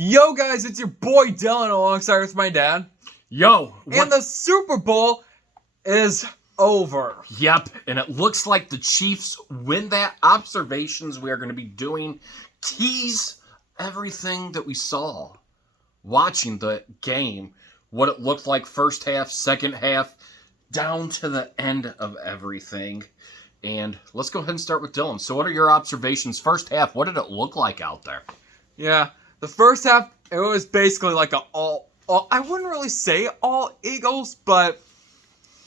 Yo, guys, it's your boy Dylan alongside with my dad. Yo, And the Super Bowl is over. Yep, and it looks like the Chiefs win that. Observations we are going to be doing tease everything that we saw watching the game, what it looked like first half, second half, down to the end of everything. And let's go ahead and start with Dylan. So what are your observations first half? What did it look like out there? Yeah, the first half, it was basically like I wouldn't really say all Eagles, but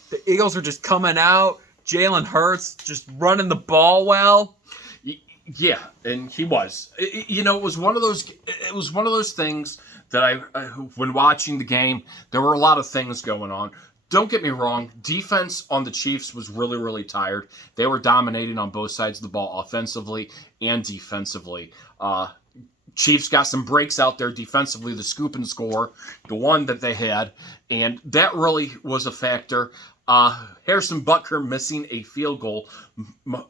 the Eagles are just coming out. Jalen Hurts just running the ball well. Yeah, and he was. It was one of those. It was one of those things that when watching the game, there were a lot of things going on. Don't get me wrong. Defense on the Chiefs was really, really tired. They were dominating on both sides of the ball, offensively and defensively. Chiefs got some breaks out there defensively, the scoop and score, the one that they had, and that really was a factor. Harrison Butker missing a field goal.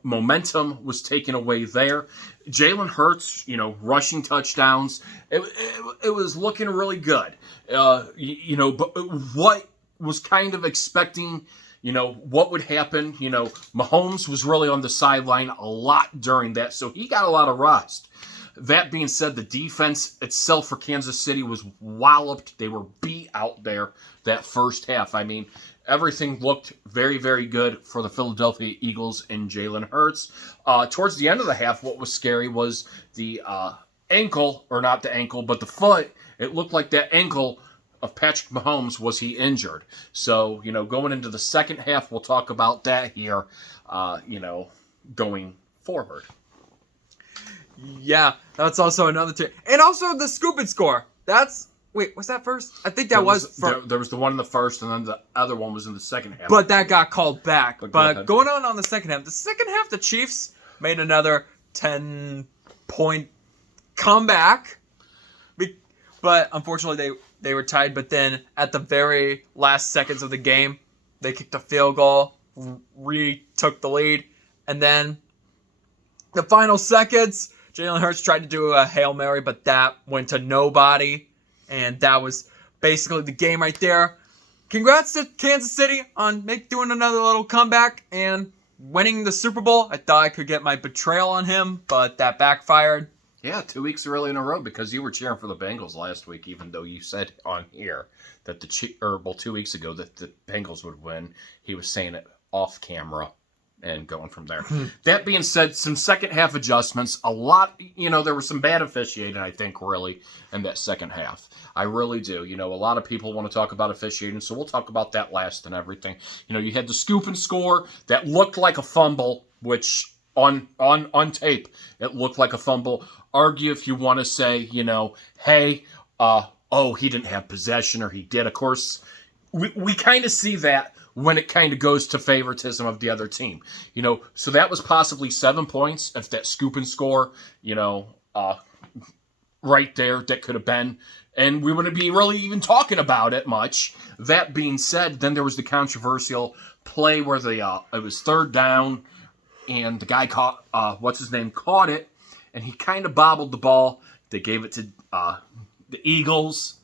Momentum was taken away there. Jalen Hurts, rushing touchdowns. It was looking really good. But what was kind of expecting, what would happen. Mahomes was really on the sideline a lot during that, so he got a lot of rust. That being said, the defense itself for Kansas City was walloped. They were beat out there that first half. I mean, everything looked very, very good for the Philadelphia Eagles and Jalen Hurts. Towards the end of the half, what was scary was the ankle, or not the ankle, but the foot. It looked like that ankle of Patrick Mahomes, was he injured? So, going into the second half, we'll talk about that here, going forward. Yeah, that's also another team. And also the scoop and score. Wait, was that first? I think that was first. There was the one in the first, and then the other one was in the second half. But that got called back. But going on the second half, the Chiefs made another 10-point comeback. But unfortunately, they were tied. But then at the very last seconds of the game, they kicked a field goal, retook the lead, and then the final seconds, Jalen Hurts tried to do a Hail Mary, but that went to nobody. And that was basically the game right there. Congrats to Kansas City on doing another little comeback and winning the Super Bowl. I thought I could get my betrayal on him, but that backfired. Yeah, 2 weeks early in a row, because you were cheering for the Bengals last week, even though you said on here that 2 weeks ago that the Bengals would win. He was saying it off camera. And going from there. That being said, some second half adjustments. A lot, there was some bad officiating, I think, really, in that second half. I really do. A lot of people want to talk about officiating, so we'll talk about that last and everything. You had the scoop and score that looked like a fumble, which on tape, it looked like a fumble. Argue if you want to say, hey, he didn't have possession, or he did. Of course, we kind of see that when it kind of goes to favoritism of the other team. So that was possibly 7 points if that scoop and score, right there, that could have been. And we wouldn't be really even talking about it much. That being said, then there was the controversial play where it was third down, and the guy caught it, and he kind of bobbled the ball. They gave it to the Eagles,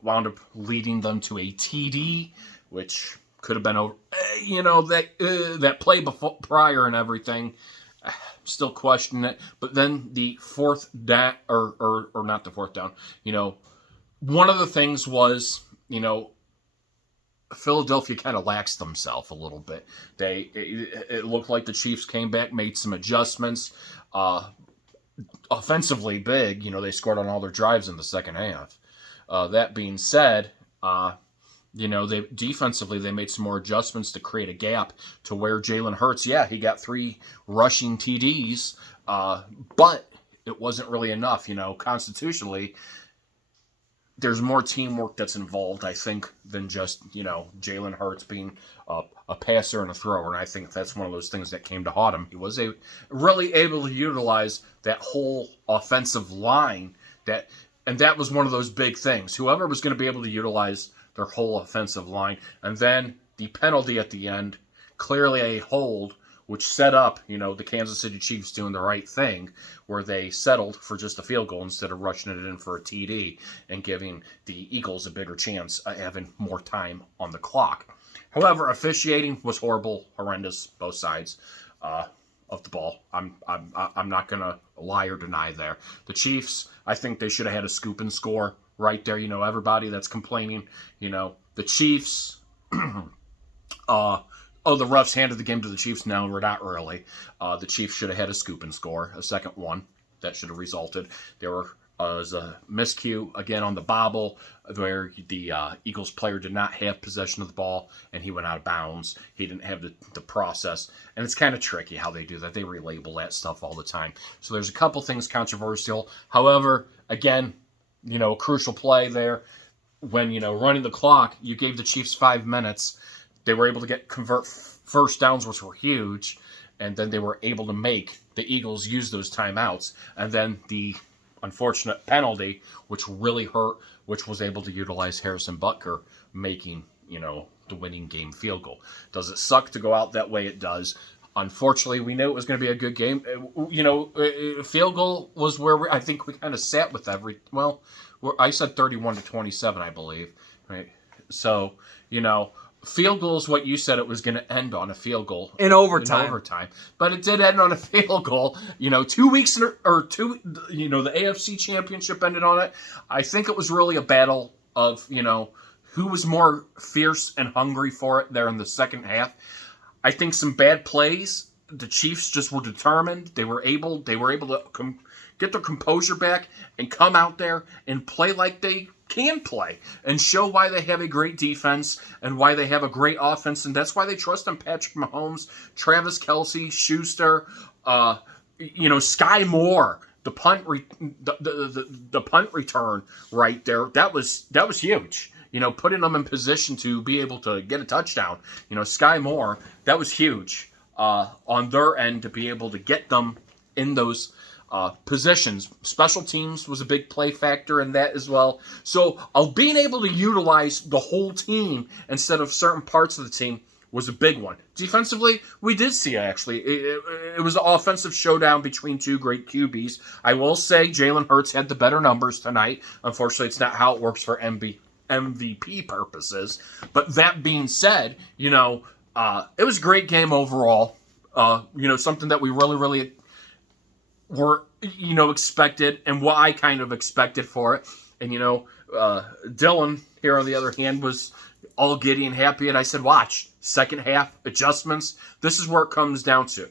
wound up leading them to a TD, which could have been over, that play prior and everything. Still questioning it. But then the fourth down, or not the fourth down. One of the things was, Philadelphia kind of laxed themselves a little bit. It looked like the Chiefs came back, made some adjustments. Offensively big, they scored on all their drives in the second half. That being said, defensively, they made some more adjustments to create a gap to where Jalen Hurts, he got 3 rushing TDs, but it wasn't really enough. Constitutionally, there's more teamwork that's involved, I think, than just, Jalen Hurts being a passer and a thrower, and I think that's one of those things that came to haunt him. He was really able to utilize that whole offensive line, and that was one of those big things. Whoever was going to be able to utilize their whole offensive line. And then the penalty at the end, clearly a hold, which set up, the Kansas City Chiefs doing the right thing, where they settled for just a field goal instead of rushing it in for a TD and giving the Eagles a bigger chance of having more time on the clock. However, officiating was horrible, horrendous, both sides of the ball. I'm not gonna lie or deny there. The Chiefs, I think they should have had a scoop and score right there. Everybody that's complaining, the Chiefs. The refs handed the game to the Chiefs. No, we're not really. The Chiefs should have had a scoop and score, a second one. That should have resulted. There was a miscue again on the bobble where the Eagles player did not have possession of the ball and he went out of bounds. He didn't have the process. And it's kind of tricky how they do that. They relabel that stuff all the time. So there's a couple things controversial. However, again, a crucial play there. When, running the clock, you gave the Chiefs 5 minutes. They were able to convert first downs, which were huge, and then they were able to make the Eagles use those timeouts. And then the unfortunate penalty, which really hurt, which was able to utilize Harrison Butker making, the winning game field goal. Does it suck to go out that way? It does. Unfortunately, we knew it was going to be a good game. Field goal was where I think we kind of sat with I said 31-27, I believe. Right. So, field goal is what you said it was going to end on, a field goal. In overtime. But it did end on a field goal. 2 weeks the AFC Championship ended on it. I think it was really a battle of, who was more fierce and hungry for it there in the second half. I think some bad plays. The Chiefs just were determined. They were able to get their composure back and come out there and play like they can play and show why they have a great defense and why they have a great offense, and that's why they trust in Patrick Mahomes, Travis Kelce, Schuster, Sky Moore, the punt return right there. That was huge. Putting them in position to be able to get a touchdown. Sky Moore, that was huge on their end to be able to get them in those positions. Special teams was a big play factor in that as well. So being able to utilize the whole team instead of certain parts of the team was a big one. Defensively, we did see actually. It was an offensive showdown between two great QBs. I will say Jalen Hurts had the better numbers tonight. Unfortunately, it's not how it works for MVP purposes. But that being said, it was a great game overall. Something that we really, really were, expected, and what I kind of expected for it. And, Dylan here on the other hand was all giddy and happy, and I said, watch, second half adjustments. This is where it comes down to.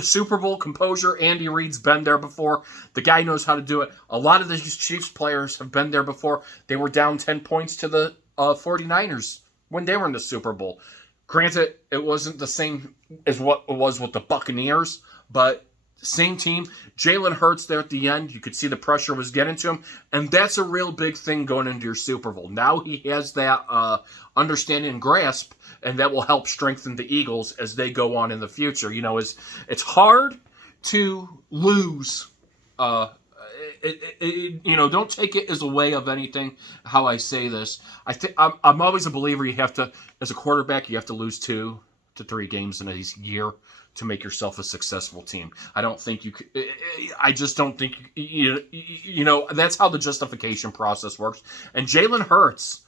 Super Bowl composure. Andy Reid's been there before. The guy knows how to do it. A lot of the Chiefs players have been there before. They were down 10 points to the 49ers when they were in the Super Bowl. Granted, it wasn't the same as what it was with the Buccaneers, but same team. Jalen Hurts there at the end, you could see the pressure was getting to him, and that's a real big thing going into your Super Bowl. Now he has that understanding and grasp, and that will help strengthen the Eagles as they go on in the future. It's hard to lose. Don't take it as a way of anything. How I say this, I'm always a believer. You have to, as a quarterback, you have to lose 2 to 3 games in a year to make yourself a successful team. I don't think you could. I just don't think that's how the justification process works. And Jalen Hurts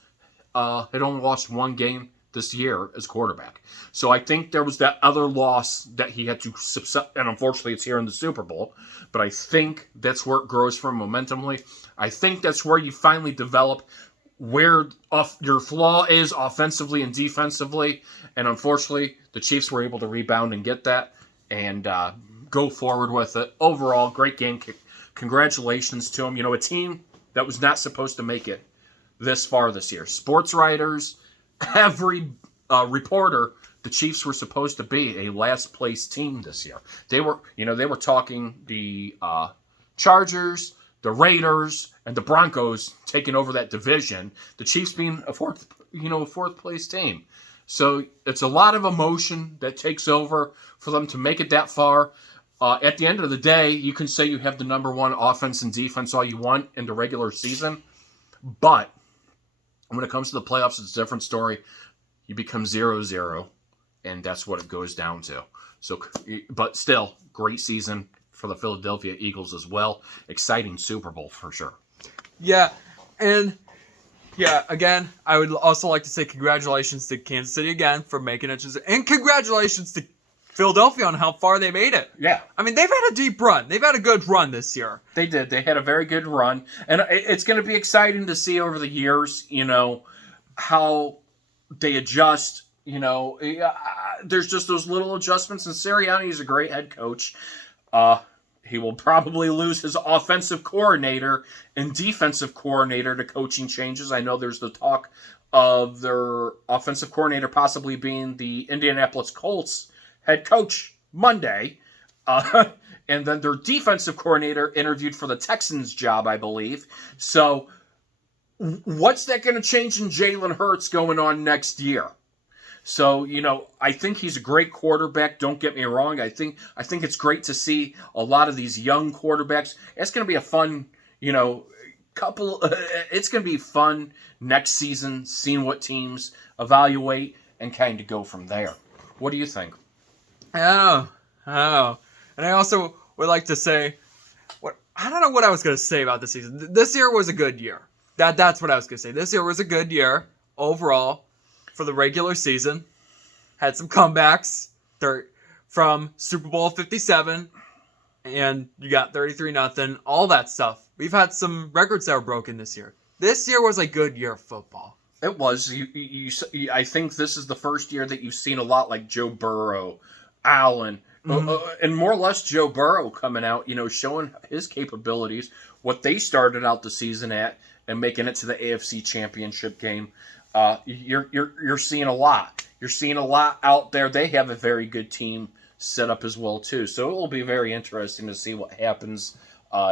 had only lost 1 game this year as quarterback. So I think there was that other loss that he had to subside, and unfortunately it's here in the Super Bowl, but I think that's where it grows from momentumly. I think that's where you finally develop where your flaw is offensively and defensively, and unfortunately the Chiefs were able to rebound and get that and go forward with it. Overall, great game. Congratulations to them. A team that was not supposed to make it this far this year. Sports writers, every reporter, the Chiefs were supposed to be a last place team this year. They were talking the Chargers, the Raiders, and the Broncos taking over that division. The Chiefs being a fourth place team. So it's a lot of emotion that takes over for them to make it that far. At the end of the day, you can say you have the number 1 offense and defense all you want in the regular season, but when it comes to the playoffs, it's a different story. You become 0-0, and that's what it goes down to. So, but still, great season for the Philadelphia Eagles as well. Exciting Super Bowl for sure. Yeah, and yeah, again, I would also like to say congratulations to Kansas City again for making it, and congratulations to Philadelphia on how far they made it. Yeah. I mean, they've had a deep run. They've had a good run this year. They did. They had a very good run. And it's going to be exciting to see over the years, how they adjust. There's just those little adjustments. And Sirianni is a great head coach. He will probably lose his offensive coordinator and defensive coordinator to coaching changes. I know there's the talk of their offensive coordinator possibly being the Indianapolis Colts head coach Monday. And then their defensive coordinator interviewed for the Texans job, I believe. So what's that going to change in Jalen Hurts going on next year? So, I think he's a great quarterback. Don't get me wrong. I think it's great to see a lot of these young quarterbacks. It's going to be a fun, couple. It's going to be fun next season, seeing what teams evaluate and kind of go from there. What do you think? I don't know. And I also would like to say, I don't know what I was going to say about this season. This year was a good year. That's what I was going to say. This year was a good year overall. For the regular season, had some comebacks from Super Bowl 57, and you got 33-0, all that stuff. We've had some records that were broken this year. This year was a good year of football. It was. I think this is the first year that you've seen a lot like Joe Burrow, Allen, and more or less Joe Burrow coming out, showing his capabilities, what they started out the season at, and making it to the AFC Championship game. You're seeing a lot. You're seeing a lot out there. They have a very good team set up as well too. So it will be very interesting to see what happens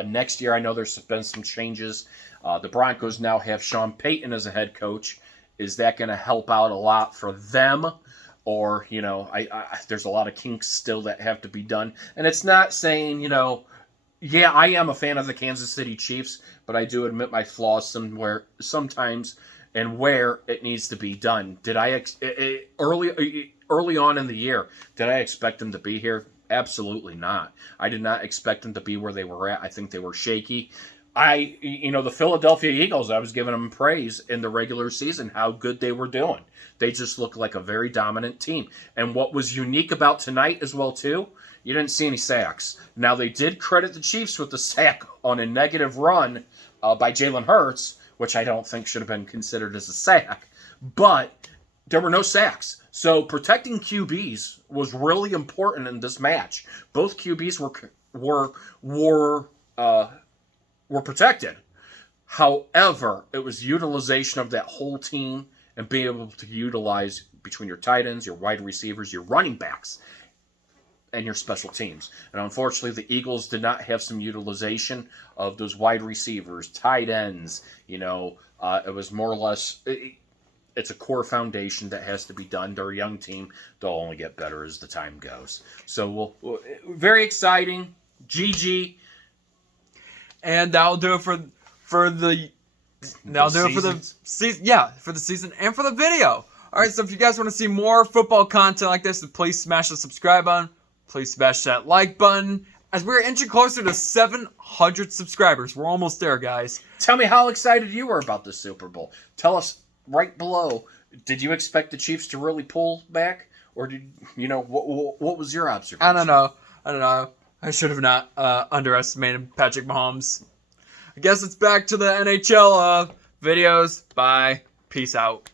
next year. I know there's been some changes. The Broncos now have Sean Payton as a head coach. Is that going to help out a lot for them? Or there's a lot of kinks still that have to be done. And it's not saying yeah, I am a fan of the Kansas City Chiefs, but I do admit my flaws sometimes. And where it needs to be done. Did I early on in the year, did I expect them to be here? Absolutely not. I did not expect them to be where they were at. I think they were shaky. The Philadelphia Eagles, I was giving them praise in the regular season, how good they were doing. They just looked like a very dominant team. And what was unique about tonight as well, too, you didn't see any sacks. Now, they did credit the Chiefs with the sack on a negative run by Jalen Hurts, which I don't think should have been considered as a sack. But there were no sacks. So protecting QBs was really important in this match. Both QBs were protected. However, it was utilization of that whole team and being able to utilize between your tight ends, your wide receivers, your running backs, and your special teams. And unfortunately, the Eagles did not have some utilization of those wide receivers, tight ends. It was more or less, it's a core foundation that has to be done. They're a young team. They'll only get better as the time goes. So very exciting. GG. And that'll do it for the season. Yeah, for the season and for the video. All right, so if you guys want to see more football content like this, please smash the subscribe button. Please smash that like button. As we're inching closer to 700 subscribers. We're almost there, guys. Tell me how excited you were about the Super Bowl. Tell us right below. Did you expect the Chiefs to really pull back? Or what was your observation? I don't know. I should have not underestimated Patrick Mahomes. I guess it's back to the NHL videos. Bye. Peace out.